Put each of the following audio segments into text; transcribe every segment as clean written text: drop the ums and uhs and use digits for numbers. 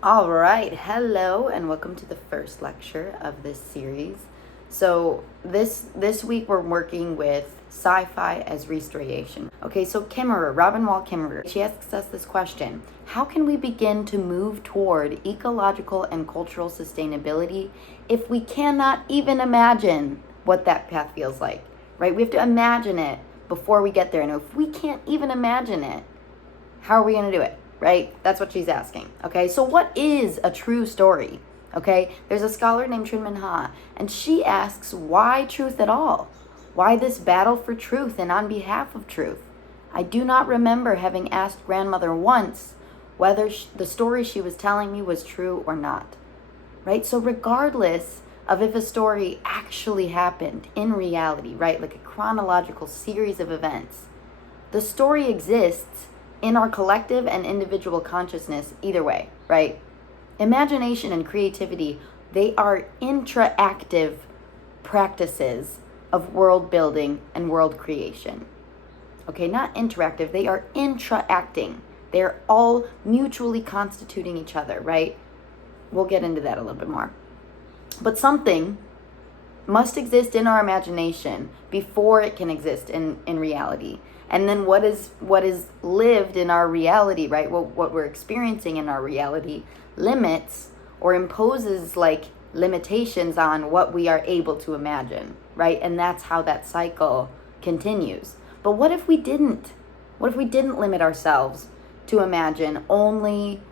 All right, hello and welcome to the first lecture of this series. So this week we're working with Sci-Fi as RE-STORY-ATION. Okay, so Kimmerer, Robin Wall Kimmerer, she asks us this question: how can we begin to move toward ecological and cultural sustainability if we cannot even imagine what that path feels like, right? We have to imagine it before we get there, and if we can't even imagine it, how are we going to do it? Right? That's what she's asking. Okay, so what is a true story? Okay, there's a scholar named Trinh Ha, and she asks, why truth at all? Why this battle for truth and on behalf of truth? I do not remember having asked grandmother once whether the story she was telling me was true or not. Right? So regardless of if a story actually happened in reality, right, like a chronological series of events, the story exists in our collective and individual consciousness either way, right? Imagination and creativity, they are interactive practices of world building and world creation. Okay, not interactive, they are intra-acting. They're all mutually constituting each other, right? We'll get into that a little bit more. But something must exist in our imagination before it can exist in reality. And then what is lived in our reality, right? What we're experiencing in our reality limits or imposes like limitations on what we are able to imagine, right? And that's how that cycle continues. But what if we didn't? What if we didn't limit ourselves to imagine only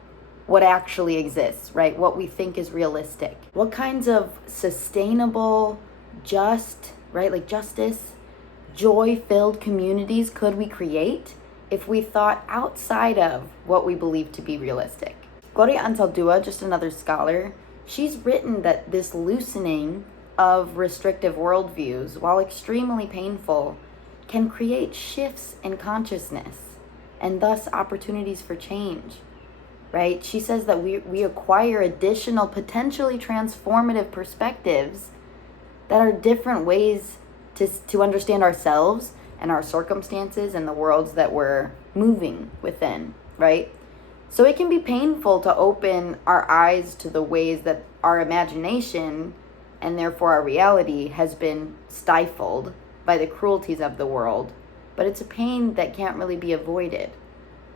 what actually exists, right? What we think is realistic. What kinds of sustainable, just, right? Like justice, joy-filled communities could we create if we thought outside of what we believe to be realistic? Gloria Anzaldúa, just another scholar, she's written that this loosening of restrictive worldviews, while extremely painful, can create shifts in consciousness and thus opportunities for change, right? She says that we acquire additional potentially transformative perspectives that are different ways to understand ourselves and our circumstances and the worlds that we're moving within, right? So it can be painful to open our eyes to the ways that our imagination and therefore our reality has been stifled by the cruelties of the world, but it's a pain that can't really be avoided,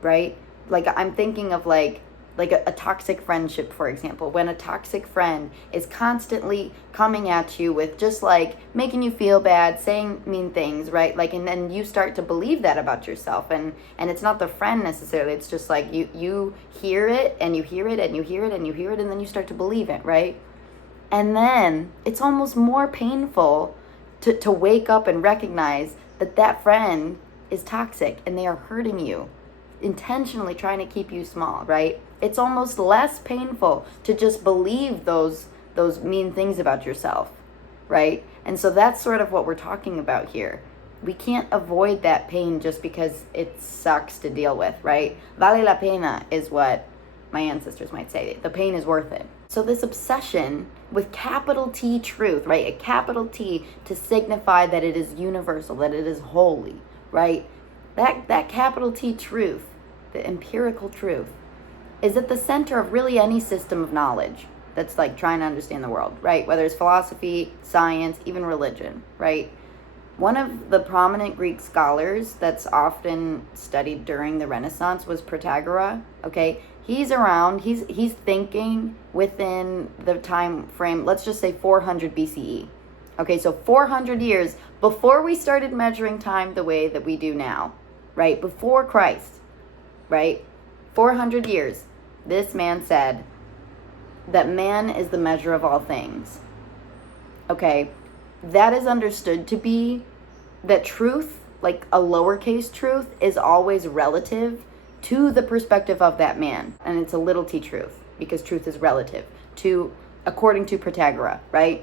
right? Like I'm thinking of like a toxic friendship, for example. When a toxic friend is constantly coming at you with just like making you feel bad, saying mean things, right? Like, and then you start to believe that about yourself, and it's not the friend necessarily. It's just like you hear it and you hear it and you hear it and you hear it, and then you start to believe it, right? And then it's almost more painful to wake up and recognize that friend is toxic and they are hurting you, intentionally trying to keep you small, right? It's almost less painful to just believe those mean things about yourself, right? And so that's sort of what we're talking about here. We can't avoid that pain just because it sucks to deal with, right? Vale la pena is what my ancestors might say. The pain is worth it. So this obsession with capital T truth, right? A capital T to signify that it is universal, that it is holy, right? That capital T truth, the empirical truth, is at the center of really any system of knowledge that's like trying to understand the world, right? Whether it's philosophy, science, even religion, right? One of the prominent Greek scholars that's often studied during the Renaissance was Protagoras, okay? He's around, he's thinking within the time frame, let's just say 400 BCE. Okay, so 400 years before we started measuring time the way that we do now, right? Before Christ, right? 400 years, this man said that man is the measure of all things. Okay, that is understood to be that truth, like a lowercase truth, is always relative to the perspective of that man. And it's a little t truth, because truth is relative to, according to Protagoras, right?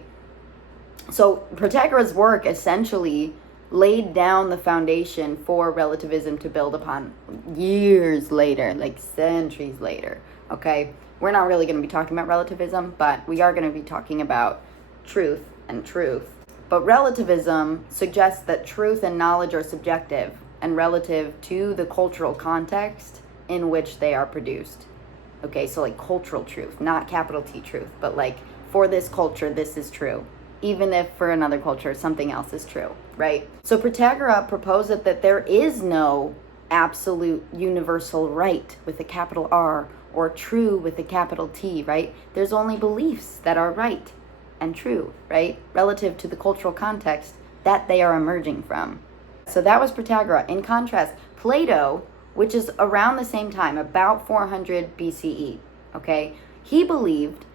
So Protagoras' work essentially laid down the foundation for relativism to build upon years later, like centuries later, okay? We're not really going to be talking about relativism, but we are going to be talking about truth and truth. But relativism suggests that truth and knowledge are subjective and relative to the cultural context in which they are produced. Okay, so like cultural truth, not capital T truth, but like for this culture, this is true. Even if for another culture, something else is true, right? So Protagoras proposed that there is no absolute universal right with a capital R or true with a capital T, right? There's only beliefs that are right and true, right? Relative to the cultural context that they are emerging from. So that was Protagoras. In contrast, Plato, which is around the same time, about 400 BCE, okay? He believed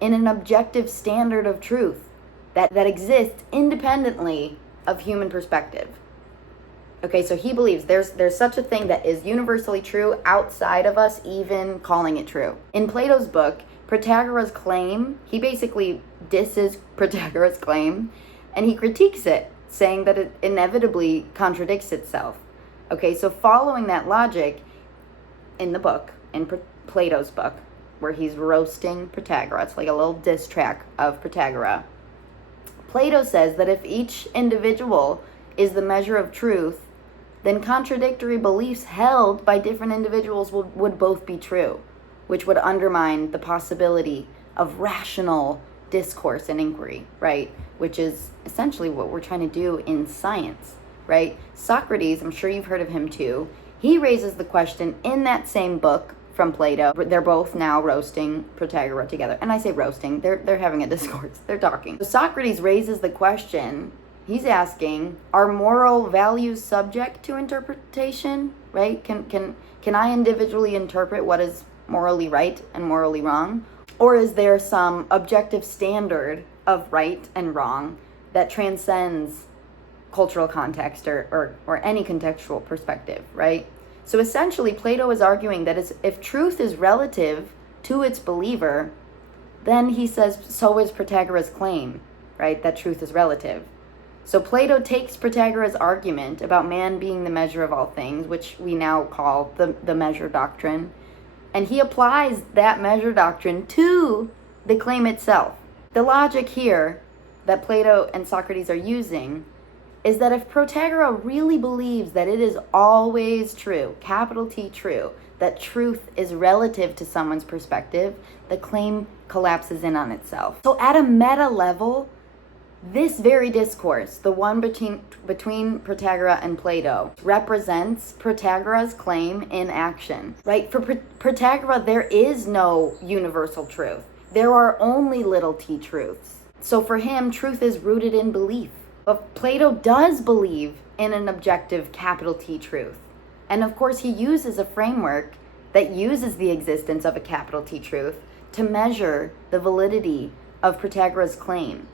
in an objective standard of truth that exists independently of human perspective. Okay, so he believes there's such a thing that is universally true outside of us even calling it true. In Plato's book, Protagoras' claim, he basically disses Protagoras' claim, and he critiques it, saying that it inevitably contradicts itself. Okay, so following that logic, in the book, in Plato's book, where he's roasting Protagoras, like a little diss track of Protagoras, Plato says that if each individual is the measure of truth, then contradictory beliefs held by different individuals would both be true, which would undermine the possibility of rational discourse and inquiry, right? Which is essentially what we're trying to do in science, right? Socrates, I'm sure you've heard of him too, he raises the question in that same book from Plato. They're both now roasting Protagoras together. And I say roasting, they're having a discourse, they're talking. So Socrates raises the question, he's asking, are moral values subject to interpretation, right? Can I individually interpret what is morally right and morally wrong? Or is there some objective standard of right and wrong that transcends cultural context or any contextual perspective, right? So essentially, Plato is arguing that if truth is relative to its believer, then he says, so is Protagoras' claim, right? That truth is relative. So Plato takes Protagoras' argument about man being the measure of all things, which we now call the measure doctrine, and he applies that measure doctrine to the claim itself. The logic here that Plato and Socrates are using is that if Protagoras really believes that it is always true, capital T true, that truth is relative to someone's perspective, the claim collapses in on itself. So at a meta level, this very discourse, the one between Protagoras and Plato, represents Protagoras' claim in action, right? For Protagoras, there is no universal truth. There are only little t truths. So for him, truth is rooted in belief. But Plato does believe in an objective capital T truth. And of course, he uses a framework that uses the existence of a capital T truth to measure the validity of Protagoras' claim,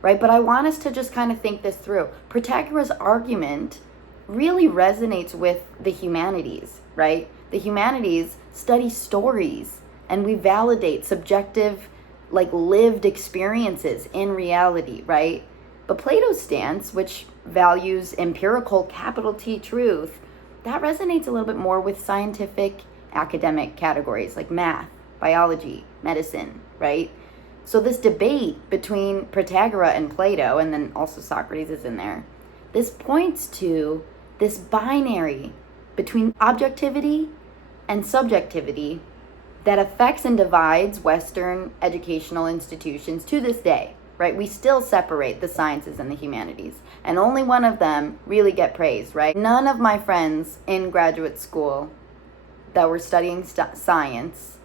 right? But I want us to just kind of think this through. Protagoras' argument really resonates with the humanities, right? The humanities study stories, and we validate subjective, like lived experiences in reality, right? But Plato's stance, which values empirical capital T truth, that resonates a little bit more with scientific academic categories like math, biology, medicine, right? So this debate between Protagoras and Plato, and then also Socrates is in there, this points to this binary between objectivity and subjectivity that affects and divides Western educational institutions to this day, right? We still separate the sciences and the humanities, and only one of them really get praised, right? None of my friends in graduate school that were studying science,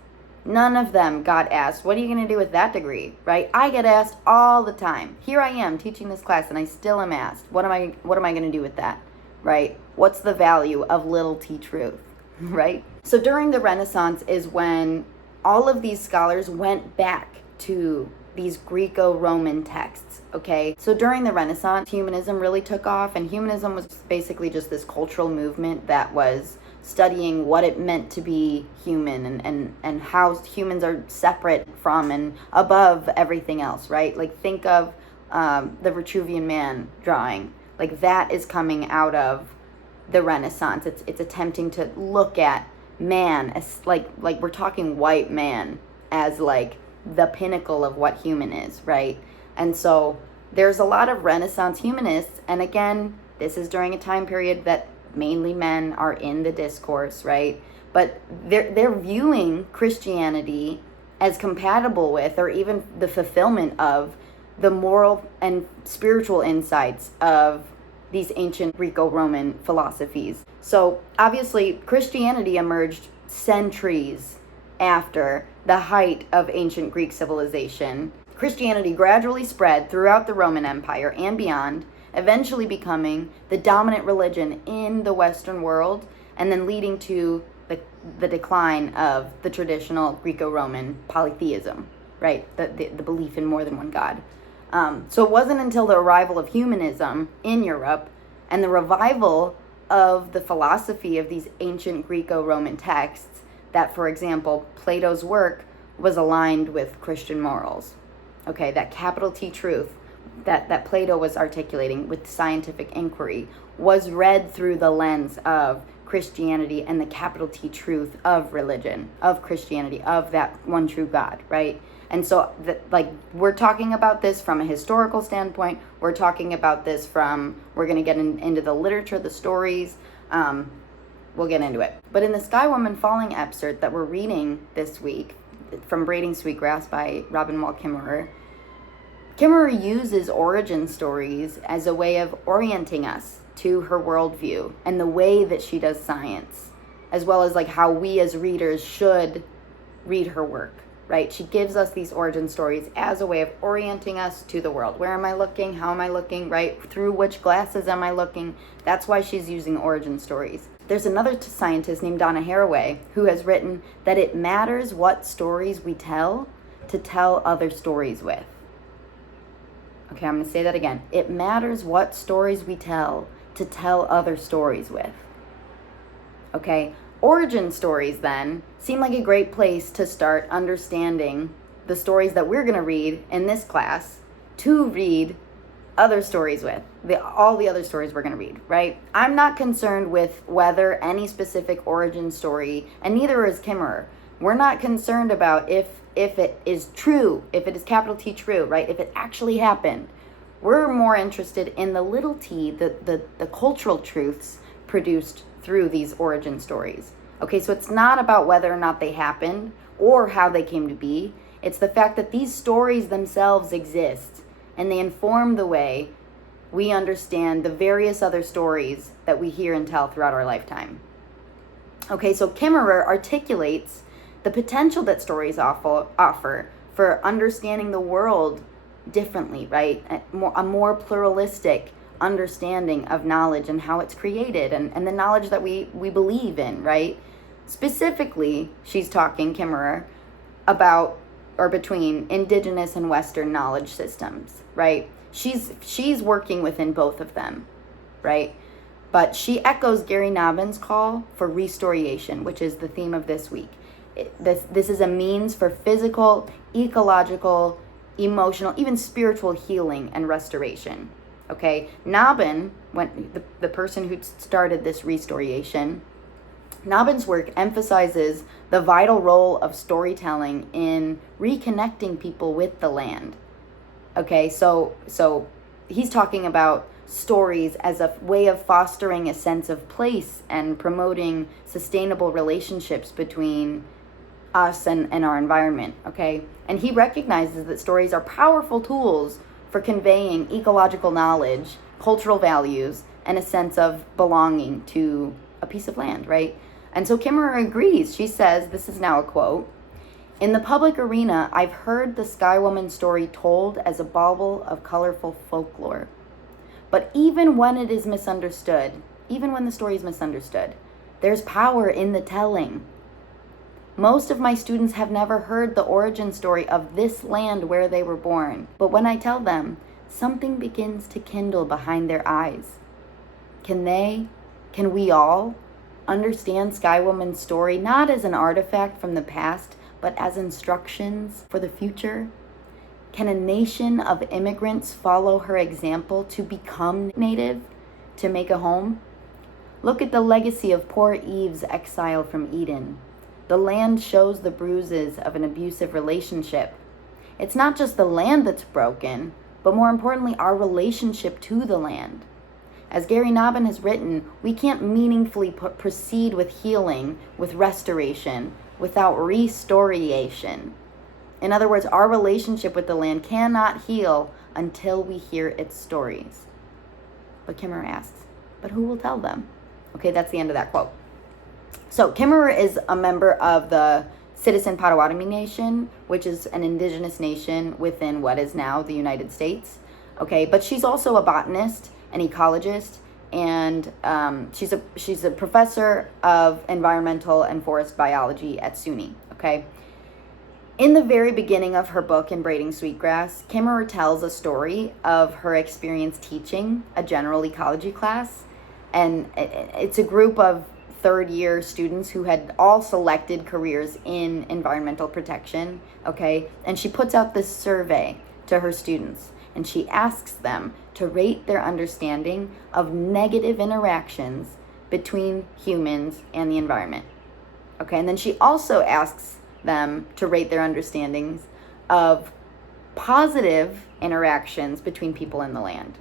none of them got asked, what are you going to do with that degree, right? I get asked all the time. Here I am teaching this class, and I still am asked, what am I going to do with that, right? What's the value of little t truth, right? So during the Renaissance is when all of these scholars went back to these Greco-Roman texts, okay? So during the Renaissance, humanism really took off, and humanism was basically just this cultural movement that was studying what it meant to be human and how humans are separate from and above everything else, right? Like think of the Vitruvian Man drawing. Like that is coming out of the Renaissance. It's attempting to look at man as like we're talking white man as like the pinnacle of what human is, right? And so there's a lot of Renaissance humanists, and again, this is during a time period that mainly men are in the discourse, right? but they're viewing Christianity as compatible with, or even the fulfillment of, the moral and spiritual insights of these ancient Greco-Roman philosophies. So obviously Christianity emerged centuries after the height of ancient Greek civilization. Christianity gradually spread throughout the Roman Empire and beyond, eventually becoming the dominant religion in the Western world, and then leading to the decline of the traditional Greco-Roman polytheism, right? The belief in more than one God. So it wasn't until the arrival of humanism in Europe and the revival of the philosophy of these ancient Greco-Roman texts that, for example, Plato's work was aligned with Christian morals. Okay, that capital T truth that Plato was articulating with scientific inquiry was read through the lens of Christianity and the capital T truth of religion, of Christianity, of that one true God, right? And so, we're talking about this from a historical standpoint. We're talking about this from, we're going to get into the literature, the stories. We'll get into it. But in the Skywoman Falling excerpt that we're reading this week from Braiding Sweetgrass by Robin Wall Kimmerer, Kimmerer uses origin stories as a way of orienting us to her worldview and the way that she does science, as well as how we as readers should read her work, right? She gives us these origin stories as a way of orienting us to the world. Where am I looking? How am I looking, right? Through which glasses am I looking? That's why she's using origin stories. There's another scientist named Donna Haraway who has written that it matters what stories we tell to tell other stories with. Okay, I'm going to say that again. It matters what stories we tell to tell other stories with. Okay, origin stories then seem like a great place to start understanding the stories that we're going to read in this class, to read other stories with, all the other stories we're going to read, right? I'm not concerned with whether any specific origin story, and neither is Kimmerer. We're not concerned about if it is true, if it is capital T true, right? If it actually happened. We're more interested in the little t, the cultural truths produced through these origin stories. Okay, so it's not about whether or not they happened or how they came to be. It's the fact that these stories themselves exist and they inform the way we understand the various other stories that we hear and tell throughout our lifetime. Okay, so Kimmerer articulates the potential that stories offer for understanding the world differently, right? A more pluralistic understanding of knowledge and how it's created, and the knowledge that we believe in, right? Specifically, she's talking, Kimmerer, about or between indigenous and Western knowledge systems, right? She's working within both of them, right? But she echoes Gary Nabhan's call for re-story-ation, which is the theme of this week. This is a means for physical, ecological, emotional, even spiritual healing and restoration. Okay, Nabhan, the person who started this re-story-ation, Nabhan's work emphasizes the vital role of storytelling in reconnecting people with the land. Okay, so he's talking about stories as a way of fostering a sense of place and promoting sustainable relationships between us and our environment, okay? And he recognizes that stories are powerful tools for conveying ecological knowledge, cultural values, and a sense of belonging to a piece of land, right? And so Kimmerer agrees. She says, this is now a quote, "In the public arena, I've heard the Skywoman story told as a bauble of colorful folklore. But even when it is misunderstood, even when the story is misunderstood, there's power in the telling. Most of my students have never heard the origin story of this land where they were born, but when I tell them, something begins to kindle behind their eyes. Can we all understand Skywoman's story not as an artifact from the past, but as instructions for the future? Can a nation of immigrants follow her example to become native, to make a home? Look at the legacy of poor Eve's exile from Eden. The land shows the bruises of an abusive relationship. It's not just the land that's broken, but more importantly, our relationship to the land. As Gary Nobbin has written, we can't meaningfully proceed with healing, with restoration, without re-story-ation. In other words, our relationship with the land cannot heal until we hear its stories. But Kimmerer asks, but who will tell them? Okay, that's the end of that quote. So Kimmerer is a member of the Citizen Potawatomi Nation, which is an indigenous nation within what is now the United States. Okay, but she's also a botanist, an ecologist, and she's a professor of environmental and forest biology at SUNY. Okay. In the very beginning of her book, in Braiding Sweetgrass, Kimmerer tells a story of her experience teaching a general ecology class. And it's a group of third-year students who had all selected careers in environmental protection, okay? And she puts out this survey to her students, and she asks them to rate their understanding of negative interactions between humans and the environment, okay? And then she also asks them to rate their understandings of positive interactions between people and the land.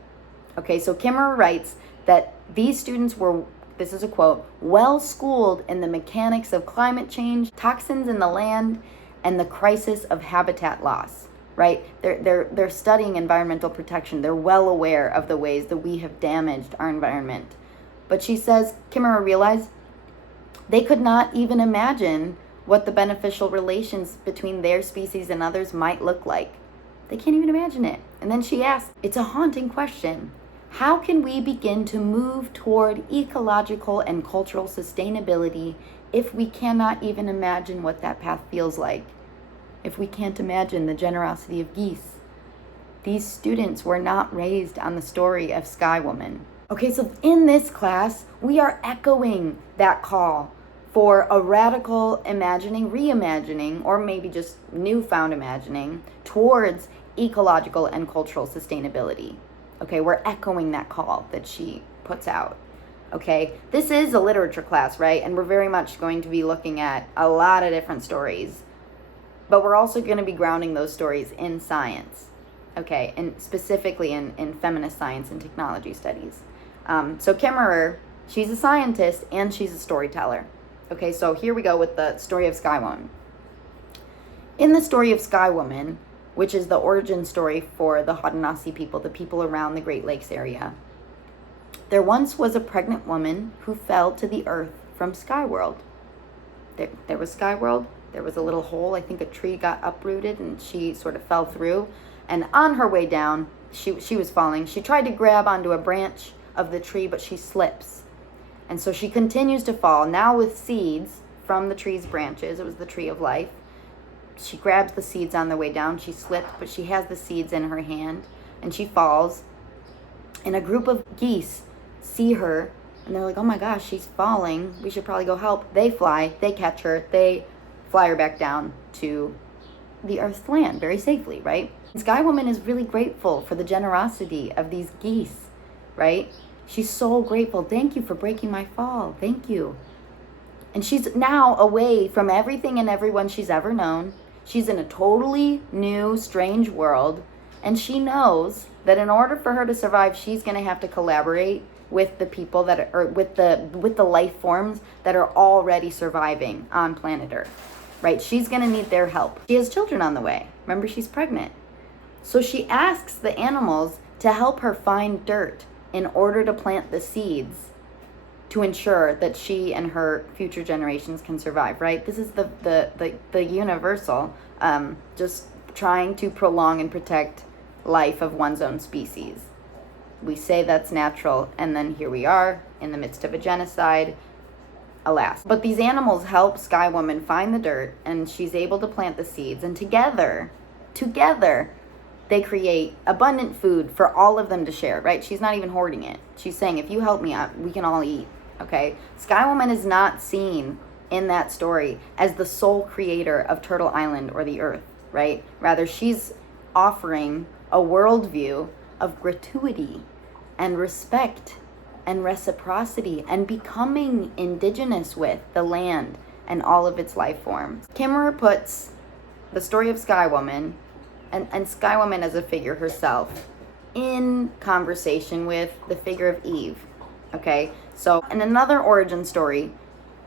Okay, so Kimmerer writes that these students were, this is a quote, well schooled in the mechanics of climate change, toxins in the land, and the crisis of habitat loss, right? They're studying environmental protection. They're well aware of the ways that we have damaged our environment. But she says, Kimmerer realized they could not even imagine what the beneficial relations between their species and others might look like. They can't even imagine it. And then she asks, it's a haunting question. How can we begin to move toward ecological and cultural sustainability if we cannot even imagine what that path feels like? If we can't imagine the generosity of geese? These students were not raised on the story of Skywoman. Okay, so in this class, we are echoing that call for a radical imagining, reimagining, or maybe just newfound imagining towards ecological and cultural sustainability. Okay, we're echoing that call that she puts out. Okay, this is a literature class, right? And we're very much going to be looking at a lot of different stories, but we're also going to be grounding those stories in science, okay, and specifically in feminist science and technology studies. So Kimmerer, she's a scientist and she's a storyteller. Okay, so here we go with the story of Skywoman. In the story of Skywoman, which is the origin story for the Haudenosaunee people, the people around the Great Lakes area, there once was a pregnant woman who fell to the earth from Skyworld. There was Skyworld, there was a little hole, I think a tree got uprooted and she sort of fell through. And on her way down, she was falling. She tried to grab onto a branch of the tree, but she slips. And so she continues to fall, now with seeds from the tree's branches. It was the tree of life. She grabs the seeds on the way down. She slipped, but she has the seeds in her hand, and she falls. And a group of geese see her, and they're like, oh my gosh, she's falling. We should probably go help. They fly, they catch her, they fly her back down to the earth's land very safely, right? And Skywoman is really grateful for the generosity of these geese, right? She's so grateful. Thank you for breaking my fall. Thank you. And she's now away from everything and everyone she's ever known. She's in a totally new, strange world. And she knows that in order for her to survive, she's going to have to collaborate with the people that are, with the life forms that are already surviving on planet Earth, right? She's going to need their help. She has children on the way. Remember, she's pregnant. So she asks the animals to help her find dirt in order to plant the seeds to ensure that she and her future generations can survive, right? This is the universal, just trying to prolong and protect life of one's own species. We say that's natural, and then here we are in the midst of a genocide, alas. But these animals help Skywoman find the dirt, and she's able to plant the seeds, and together, they create abundant food for all of them to share, right? She's not even hoarding it. She's saying, if you help me out, we can all eat, okay? Skywoman is not seen in that story as the sole creator of Turtle Island or the earth, right? Rather, she's offering a worldview of gratuity and respect and reciprocity and becoming indigenous with the land and all of its life forms. Kimmerer puts the story of Skywoman and Skywoman as a figure herself in conversation with the figure of Eve. Okay, so in another origin story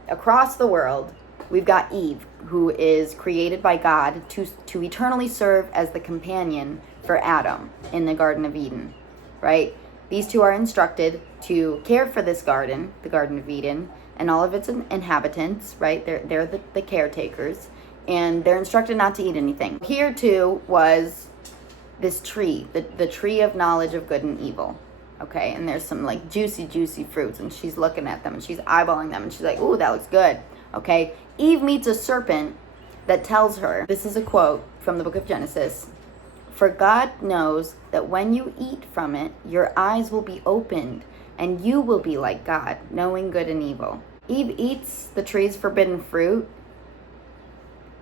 across the world, we've got Eve, who is created by God to eternally serve as the companion for Adam in the Garden of Eden, right? These two are instructed to care for this garden, the Garden of Eden, and all of its inhabitants, right? They're the caretakers, and they're instructed not to eat anything. Here too was this tree, the tree of knowledge of good and evil. Okay, and there's some like juicy fruits, and she's looking at them and she's eyeballing them and she's like, ooh, that looks good. Okay, Eve meets a serpent that tells her, this is a quote from the book of Genesis, "For God knows that when you eat from it, your eyes will be opened and you will be like God, knowing good and evil." Eve eats the tree's forbidden fruit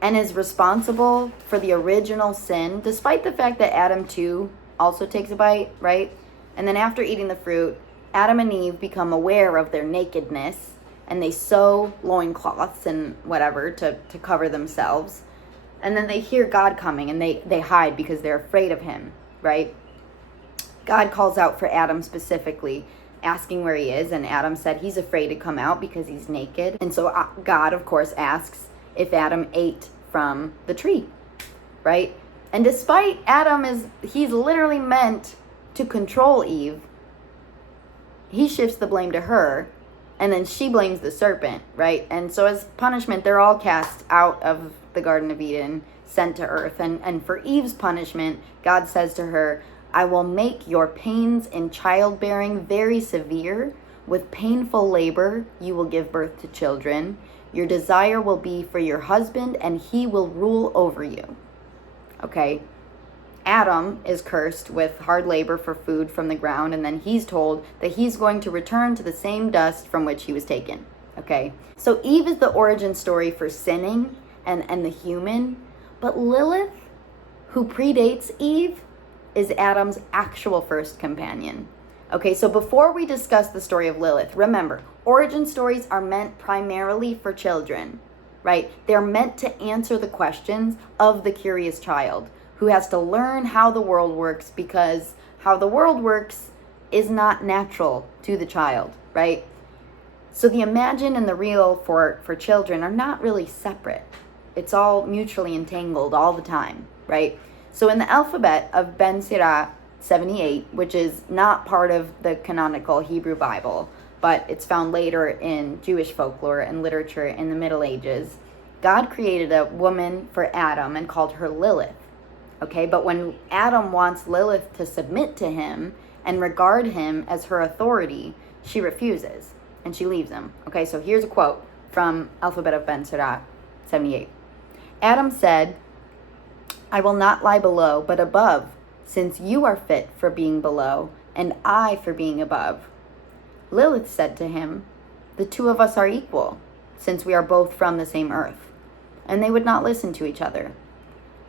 and is responsible for the original sin, despite the fact that Adam too also takes a bite, right? And then after eating the fruit, Adam and Eve become aware of their nakedness, and they sew loincloths and whatever to cover themselves. And then they hear God coming, and they hide because they're afraid of him, right? God calls out for Adam specifically, asking where he is, and Adam said he's afraid to come out because he's naked. And so God, of course, asks if Adam ate from the tree, right? And despite he's literally meant to control Eve, he shifts the blame to her, and then she blames the serpent, right? And so as punishment, they're all cast out of the Garden of Eden, sent to earth. And for Eve's punishment, God says to her, "I will make your pains in childbearing very severe. With painful labor, you will give birth to children. Your desire will be for your husband, and he will rule over you." Okay. Adam is cursed with hard labor for food from the ground, and then he's told that he's going to return to the same dust from which he was taken. Okay, so Eve is the origin story for sinning and the human, but Lilith, who predates Eve, is Adam's actual first companion. Okay, so before we discuss the story of Lilith, remember, origin stories are meant primarily for children, right? They're meant to answer the questions of the curious child, who has to learn how the world works, because how the world works is not natural to the child, right? So the imagined and the real for children are not really separate. It's all mutually entangled all the time, right? So in the alphabet of Ben Sirah 78, which is not part of the canonical Hebrew Bible, but it's found later in Jewish folklore and literature in the Middle Ages, God created a woman for Adam and called her Lilith. Okay, but when Adam wants Lilith to submit to him and regard him as her authority, she refuses and she leaves him. Okay, so here's a quote from Alphabet of Ben Sirah 78. Adam said, "I will not lie below, but above, since you are fit for being below, and I for being above." Lilith said to him, "The two of us are equal, since we are both from the same earth." And they would not listen to each other.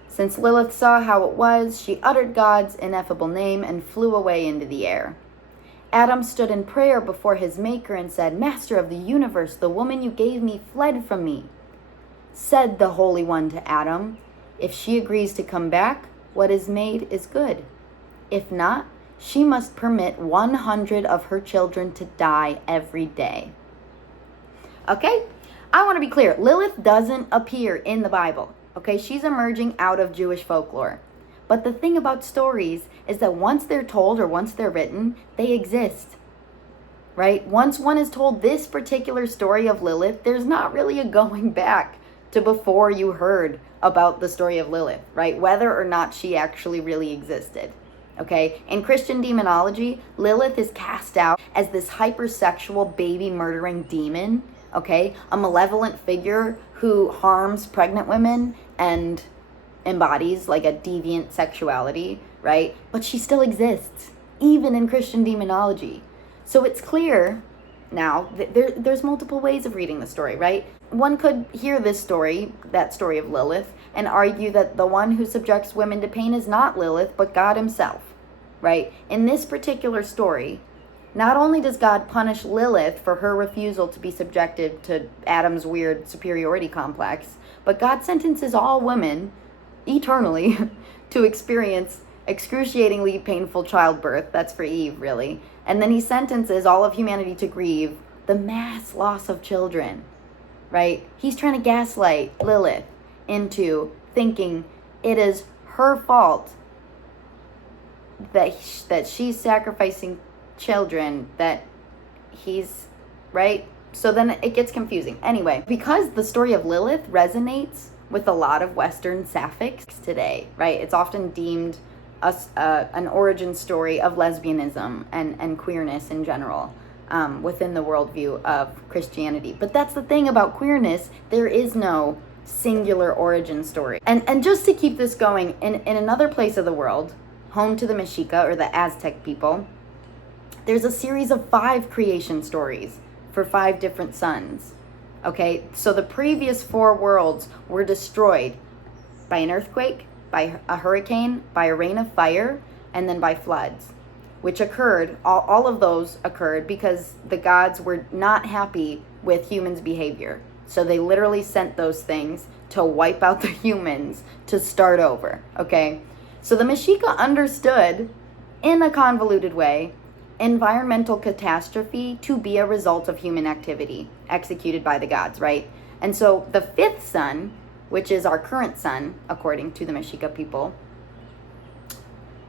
Since Lilith saw how it was, she uttered God's ineffable name and flew away into the air. Adam stood in prayer before his Maker and said, "Master of the universe, the woman you gave me fled from me." Said the Holy One to Adam, "If she agrees to come back, what is made is good. If not, she must permit 100 of her children to die every day." Okay? I want to be clear. Lilith doesn't appear in the Bible. Okay, she's emerging out of Jewish folklore. But the thing about stories is that once they're told or once they're written, they exist, right? Once one is told this particular story of Lilith, there's not really a going back to before you heard about the story of Lilith, right? Whether or not she actually really existed, okay? In Christian demonology, Lilith is cast out as this hypersexual baby-murdering demon, okay? A malevolent figure who harms pregnant women and embodies like a deviant sexuality, right? But she still exists, even in Christian demonology. So it's clear now that there's multiple ways of reading the story, right? One could hear this story, that story of Lilith, and argue that the one who subjects women to pain is not Lilith, but God himself, right? In this particular story, not only does God punish Lilith for her refusal to be subjected to Adam's weird superiority complex, but God sentences all women eternally to experience excruciatingly painful childbirth. That's for Eve, really. And then he sentences all of humanity to grieve the mass loss of children, right? He's trying to gaslight Lilith into thinking it is her fault that she's sacrificing children, that he's, right? So then it gets confusing. Anyway, because the story of Lilith resonates with a lot of Western sapphics today, right? It's often deemed an origin story of lesbianism and queerness in general within the worldview of Christianity. But that's the thing about queerness, there is no singular origin story. And just to keep this going, in another place of the world, home to the Mexica or the Aztec people, there's a series of 5 creation stories for 5 different suns. Okay, so the previous 4 worlds were destroyed by an earthquake, by a hurricane, by a rain of fire, and then by floods, which occurred, all of those occurred because the gods were not happy with humans' behavior. So they literally sent those things to wipe out the humans to start over, okay? So the Mexica understood, in a convoluted way, environmental catastrophe to be a result of human activity executed by the gods, right? And so the 5th sun, which is our current sun, according to the Mexica people,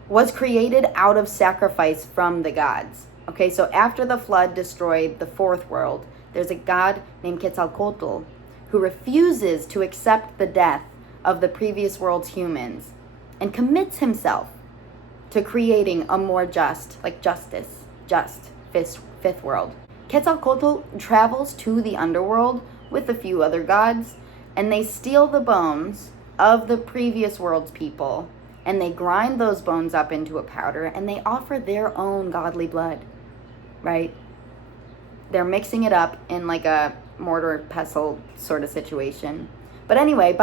was created out of sacrifice from the gods. Okay, so after the flood destroyed the 4th world, there's a god named Quetzalcoatl who refuses to accept the death of the previous world's humans and commits himself to creating a more just 5th world. Quetzalcoatl travels to the underworld with a few other gods, and they steal the bones of the previous world's people, and they grind those bones up into a powder, and they offer their own godly blood, right? They're mixing it up in like a mortar pestle sort of situation. But anyway,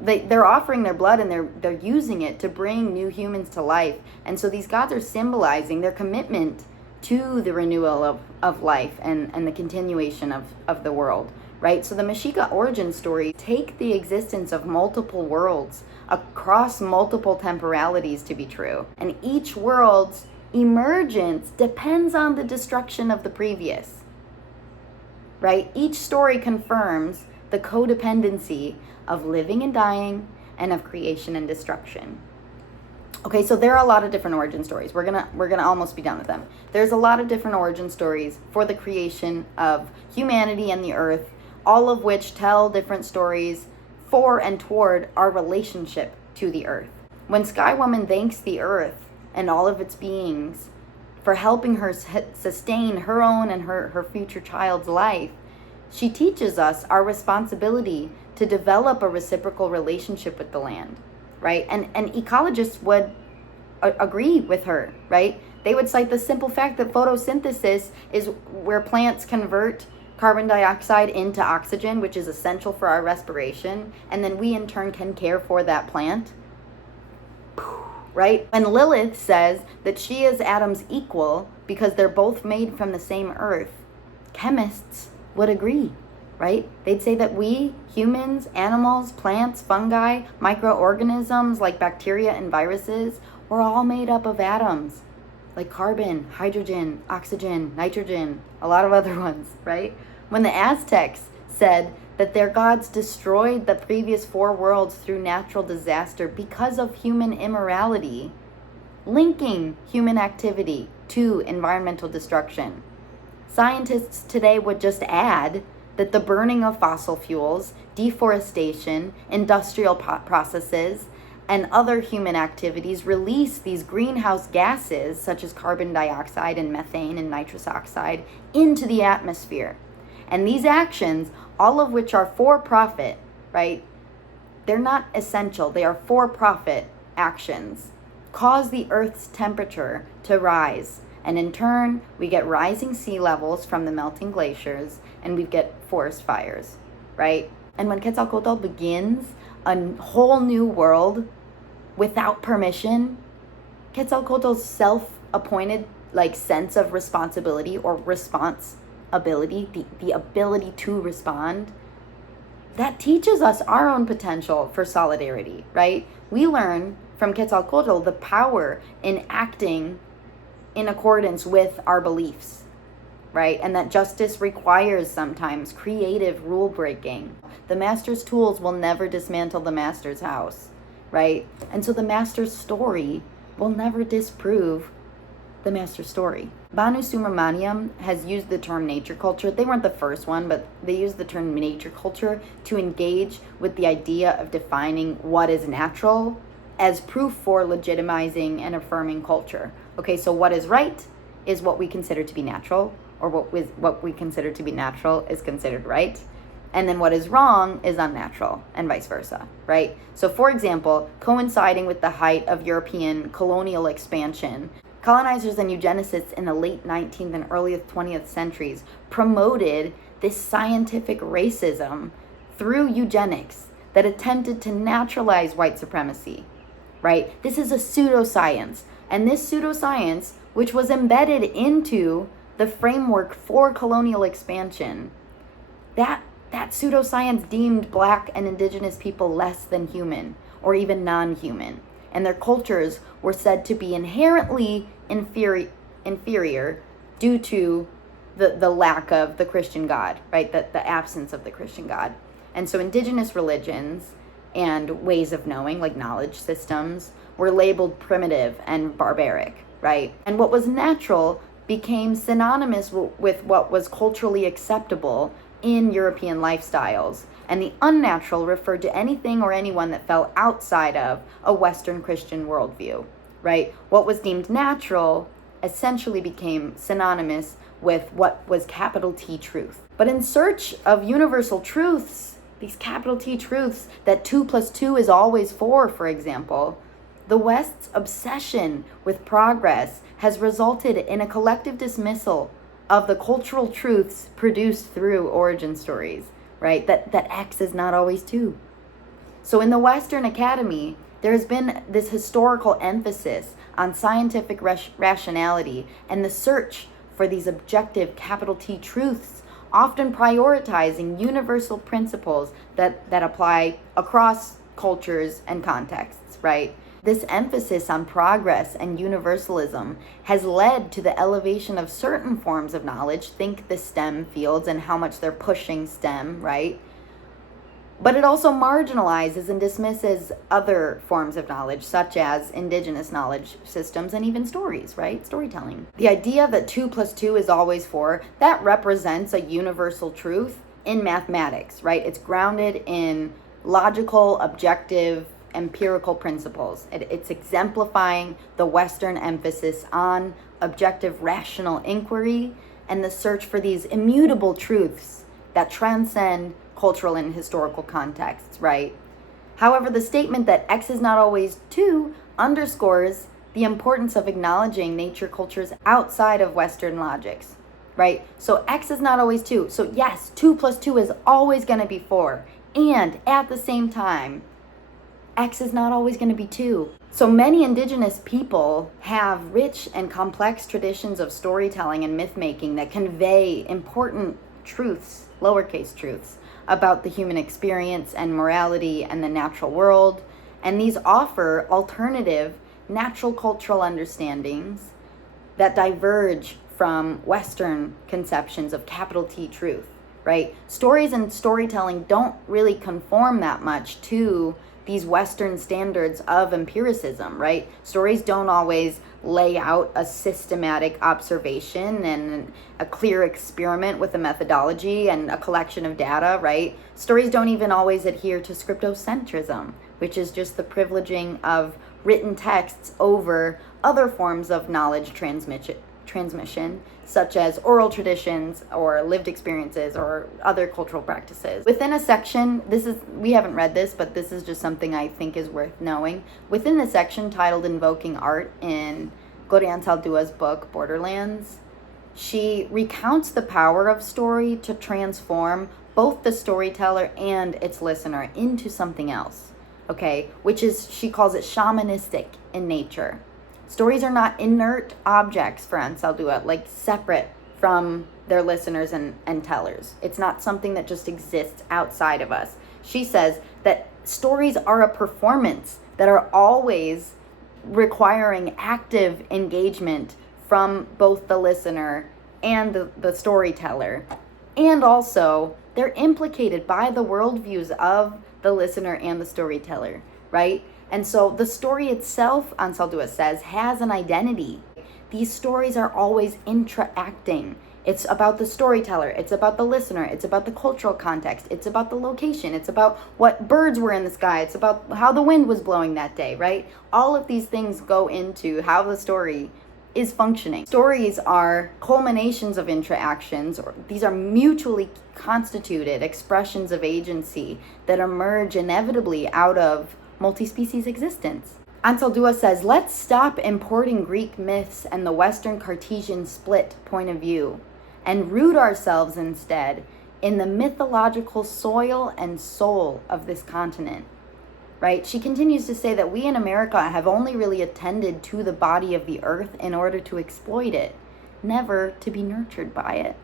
they're offering their blood, and they're using it to bring new humans to life. And so these gods are symbolizing their commitment to the renewal of life and the continuation of the world, right? So the Mexica origin story take the existence of multiple worlds across multiple temporalities to be true. And each world's emergence depends on the destruction of the previous, right? Each story confirms the codependency of living and dying and of creation and destruction. Okay, so there are a lot of different origin stories. We're gonna almost be done with them. There's a lot of different origin stories for the creation of humanity and the earth, all of which tell different stories for and toward our relationship to the earth. When Skywoman thanks the earth and all of its beings for helping her sustain her own and her future child's life, she teaches us our responsibility to develop a reciprocal relationship with the land, right? And ecologists would agree with her, right? They would cite the simple fact that photosynthesis is where plants convert carbon dioxide into oxygen, which is essential for our respiration, and then we in turn can care for that plant, right? And Lilith says that she is Adam's equal because they're both made from the same earth. Chemists would agree, right? They'd say that we, humans, animals, plants, fungi, microorganisms like bacteria and viruses, we're all made up of atoms, like carbon, hydrogen, oxygen, nitrogen, a lot of other ones, right? When the Aztecs said that their gods destroyed the previous 4 worlds through natural disaster because of human immorality, linking human activity to environmental destruction, scientists today would just add that the burning of fossil fuels, deforestation, industrial processes, and other human activities release these greenhouse gases such as carbon dioxide and methane and nitrous oxide into the atmosphere. And these actions, all of which are for profit, right? They're not essential. They are for profit actions, cause the Earth's temperature to rise. And in turn, we get rising sea levels from the melting glaciers, and we get forest fires, right? And when Quetzalcoatl begins a whole new world without permission, Quetzalcoatl's self-appointed sense of responsibility or response ability, the ability to respond, that teaches us our own potential for solidarity, right? we learn from Quetzalcoatl the power in acting in accordance with our beliefs, right? And that justice requires sometimes creative rule breaking. The master's tools will never dismantle the master's house, right? And so the master's story will never disprove the master's story. Banu Subramaniam has used the term nature culture. They weren't the first one, but they used the term nature culture to engage with the idea of defining what is natural as proof for legitimizing and affirming culture. Okay, so what is right is what we consider to be natural, or what we consider to be natural is considered right. And then what is wrong is unnatural, and vice versa, right? So for example, coinciding with the height of European colonial expansion, colonizers and eugenicists in the late 19th and early 20th centuries promoted this scientific racism through eugenics that attempted to naturalize white supremacy, right? This is a pseudoscience. And this pseudoscience, which was embedded into the framework for colonial expansion, that pseudoscience deemed Black and Indigenous people less than human or even non-human. And their cultures were said to be inherently inferior due to the lack of the Christian God, right? The absence of the Christian God. And so indigenous religions and ways of knowing, like knowledge systems, were labeled primitive and barbaric, right? And what was natural became synonymous with what was culturally acceptable in European lifestyles. And the unnatural referred to anything or anyone that fell outside of a Western Christian worldview, right? What was deemed natural essentially became synonymous with what was capital T truth. But in search of universal truths, these capital T truths, that 2 + 2 is always 4, for example, the West's obsession with progress has resulted in a collective dismissal of the cultural truths produced through origin stories, right? That X is not always 2. So in the Western Academy, there has been this historical emphasis on scientific rationality and the search for these objective capital T truths, often prioritizing universal principles that apply across cultures and contexts, right? This emphasis on progress and universalism has led to the elevation of certain forms of knowledge. Think the STEM fields and how much they're pushing STEM, right? But it also marginalizes and dismisses other forms of knowledge, such as indigenous knowledge systems and even stories, right? Storytelling. The idea that 2 + 2 is always 4, that represents a universal truth in mathematics, right? It's grounded in logical, objective, empirical principles. It's exemplifying the Western emphasis on objective rational inquiry and the search for these immutable truths that transcend cultural and historical contexts, right? However, the statement that X is not always 2 underscores the importance of acknowledging nature cultures outside of Western logics, right? So X is not always 2. So yes, 2 + 2 is always going to be 4. And at the same time, X is not always going to be 2. So many indigenous people have rich and complex traditions of storytelling and myth-making that convey important truths, lowercase truths, about the human experience and morality and the natural world. And these offer alternative natural cultural understandings that diverge from Western conceptions of capital T truth, right? Stories and storytelling don't really conform that much to these Western standards of empiricism, right? Stories don't always lay out a systematic observation and a clear experiment with a methodology and a collection of data, right? Stories don't even always adhere to scriptocentrism, which is just the privileging of written texts over other forms of knowledge transmission, such as oral traditions or lived experiences or other cultural practices. Within a section, we haven't read this, but this is just something I think is worth knowing. Within the section titled Invoking Art in Gloria Anzaldúa's book, Borderlands, she recounts the power of story to transform both the storyteller and its listener into something else, okay? Which is, she calls it shamanistic in nature. Stories are not inert objects for Anzaldúa, like separate from their listeners and tellers. It's not something that just exists outside of us. She says that stories are a performance that are always requiring active engagement from both the listener and the storyteller. And also, they're implicated by the worldviews of the listener and the storyteller, right? And so the story itself, Anzaldúa says, has an identity. These stories are always interacting. It's about the storyteller, it's about the listener, it's about the cultural context, it's about the location, it's about what birds were in the sky, it's about how the wind was blowing that day, right? All of these things go into how the story is functioning. Stories are culminations of interactions, or these are mutually constituted expressions of agency that emerge inevitably out of multi-species existence. Anzaldúa says, let's stop importing Greek myths and the Western Cartesian split point of view and root ourselves instead in the mythological soil and soul of this continent, right? She continues to say that we in America have only really attended to the body of the earth in order to exploit it, never to be nurtured by it.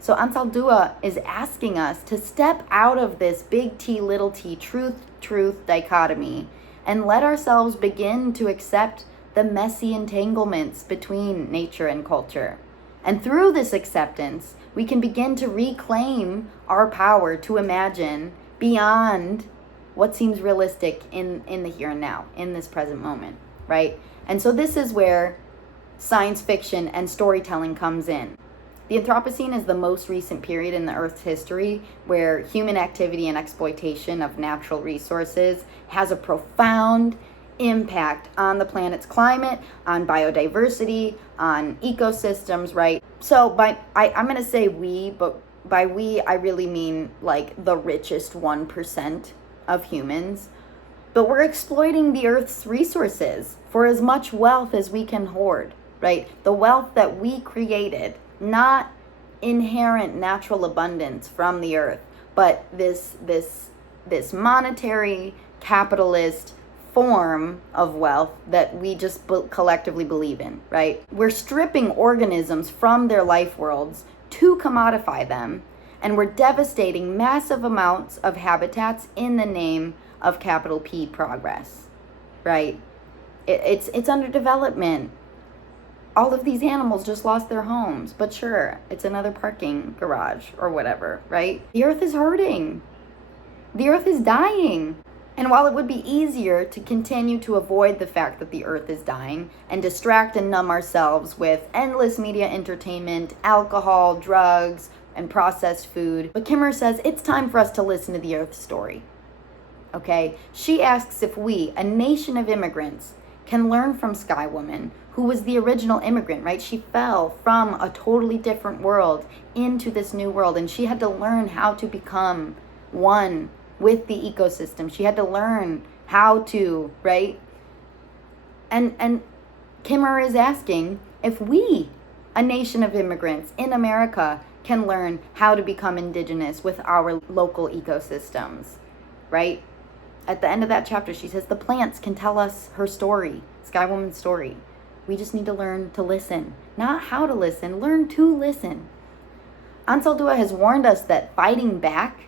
So Anzaldúa is asking us to step out of this big T, little t, truth dichotomy and let ourselves begin to accept the messy entanglements between nature and culture. And through this acceptance, we can begin to reclaim our power to imagine beyond what seems realistic in the here and now, in this present moment, right? And so this is where science fiction and storytelling comes in. The Anthropocene is the most recent period in the Earth's history where human activity and exploitation of natural resources has a profound impact on the planet's climate, on biodiversity, on ecosystems, right? So I'm going to say we, but by we, I really mean like the richest 1% of humans. But we're exploiting the Earth's resources for as much wealth as we can hoard, right? The wealth that we created, not inherent natural abundance from the Earth, but this monetary capitalist form of wealth that we just collectively believe in, right? We're stripping organisms from their life worlds to commodify them, and we're devastating massive amounts of habitats in the name of capital P progress, right? It's underdevelopment. All of these animals just lost their homes, but sure, it's another parking garage or whatever, right? The Earth is hurting. The Earth is dying. And while it would be easier to continue to avoid the fact that the Earth is dying and distract and numb ourselves with endless media entertainment, alcohol, drugs, and processed food, but Kimmerer says it's time for us to listen to the Earth's story. Okay? She asks if we, a nation of immigrants, can learn from Skywoman, who was the original immigrant, right? She fell from a totally different world into this new world, and she had to learn how to become one with the ecosystem. She had to learn how to, right? And Kimmerer is asking if we, a nation of immigrants in America, can learn how to become indigenous with our local ecosystems, right? At the end of that chapter, she says the plants can tell us her story, Skywoman's story. We just need to learn to listen. Not how to listen, learn to listen. Anzaldúa has warned us that fighting back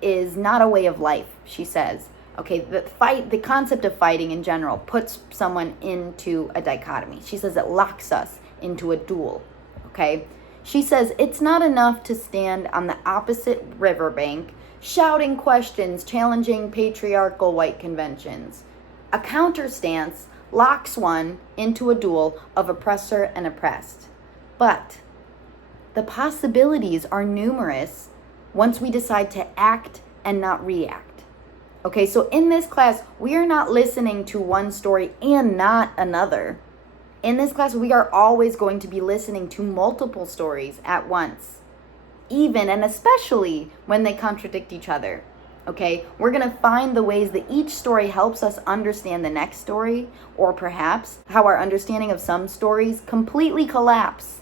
is not a way of life, she says. Okay, the concept of fighting in general puts someone into a dichotomy. She says it locks us into a duel, okay? She says it's not enough to stand on the opposite riverbank shouting questions, challenging patriarchal white conventions. A counter stance locks one into a duel of oppressor and oppressed. But the possibilities are numerous once we decide to act and not react. Okay, so in this class, we are not listening to one story and not another. In this class, we are always going to be listening to multiple stories at once, even and especially when they contradict each other. Okay, we're going to find the ways that each story helps us understand the next story, or perhaps how our understanding of some stories completely collapse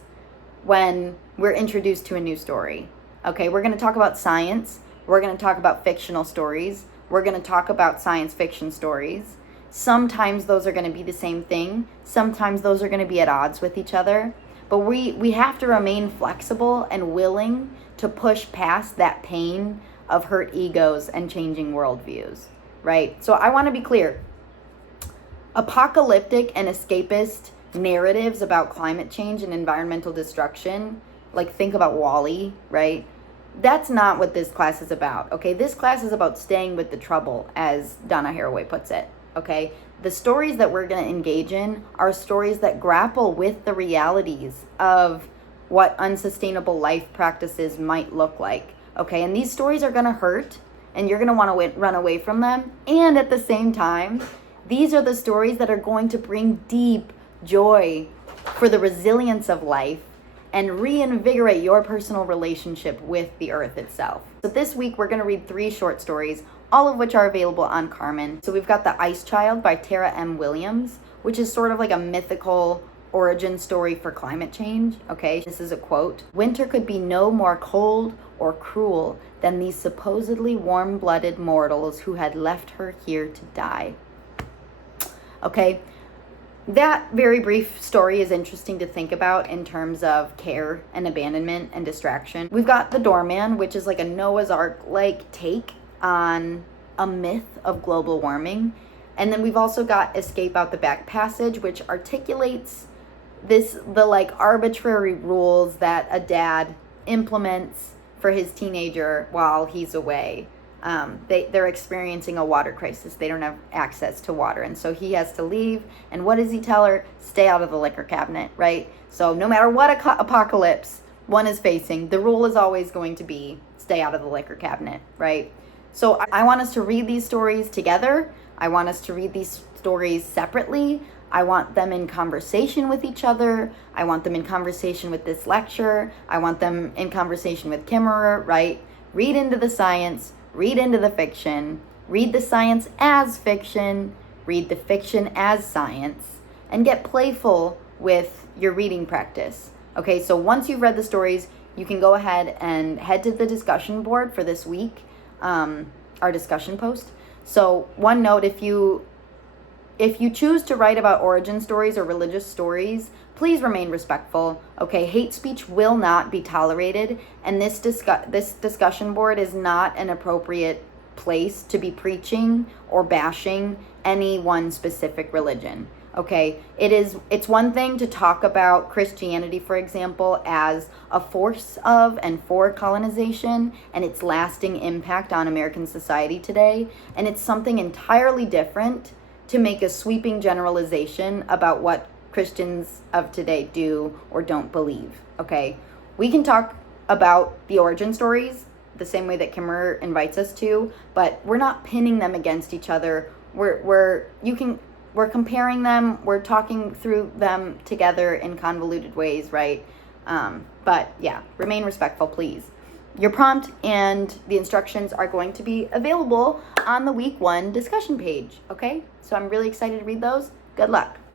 when we're introduced to a new story. Okay, we're going to talk about science. We're going to talk about fictional stories. We're going to talk about science fiction stories. Sometimes those are going to be the same thing. Sometimes those are going to be at odds with each other. But we have to remain flexible and willing to push past that pain of hurt egos and changing worldviews. right? So I want to be clear. Apocalyptic and escapist narratives about climate change and environmental destruction, like think about WALL-E, right? That's not what this class is about, okay? This class is about staying with the trouble, as Donna Haraway puts it, okay? The stories that we're going to engage in are stories that grapple with the realities of what unsustainable life practices might look like, okay? And these stories are going to hurt, and you're going to want to run away from them. And at the same time, these are the stories that are going to bring deep joy for the resilience of life and reinvigorate your personal relationship with the earth itself. So this week we're going to read 3 short stories, all of which are available on Carmen. So we've got The Ice Child by Tara M. Williams, which is sort of like a mythical origin story for climate change. Okay, this is a quote. "Winter could be no more cold or cruel than these supposedly warm-blooded mortals who had left her here to die." Okay, that very brief story is interesting to think about in terms of care and abandonment and distraction. We've got The Doorman, which is like a Noah's Ark-like take on a myth of global warming. And then we've also got Escape Out the Back Passage, which articulates the like arbitrary rules that a dad implements for his teenager while he's away. They're experiencing a water crisis. They don't have access to water. And so he has to leave. And what does he tell her? Stay out of the liquor cabinet, right? So no matter what apocalypse one is facing, the rule is always going to be stay out of the liquor cabinet, right? So I want us to read these stories together. I want us to read these stories separately. I want them in conversation with each other. I want them in conversation with this lecture. I want them in conversation with Kimmerer, right? Read into the science. Read into the fiction, read the science as fiction, read the fiction as science, and get playful with your reading practice. Okay, so once you've read the stories, you can go ahead and head to the discussion board for this week, our discussion post. So one note, if you choose to write about origin stories or religious stories, please remain respectful. Okay, hate speech will not be tolerated, and this discussion board is not an appropriate place to be preaching or bashing any one specific religion. Okay, it's one thing to talk about Christianity, for example, as a force of and for colonization and its lasting impact on American society today, and it's something entirely different to make a sweeping generalization about what Christians of today do or don't believe, okay? We can talk about the origin stories the same way that Kimmerer invites us to, but we're not pinning them against each other. We're comparing them, we're talking through them together in convoluted ways, right? But yeah, remain respectful, please. Your prompt and the instructions are going to be available on the week 1 discussion page, okay? So I'm really excited to read those. Good luck.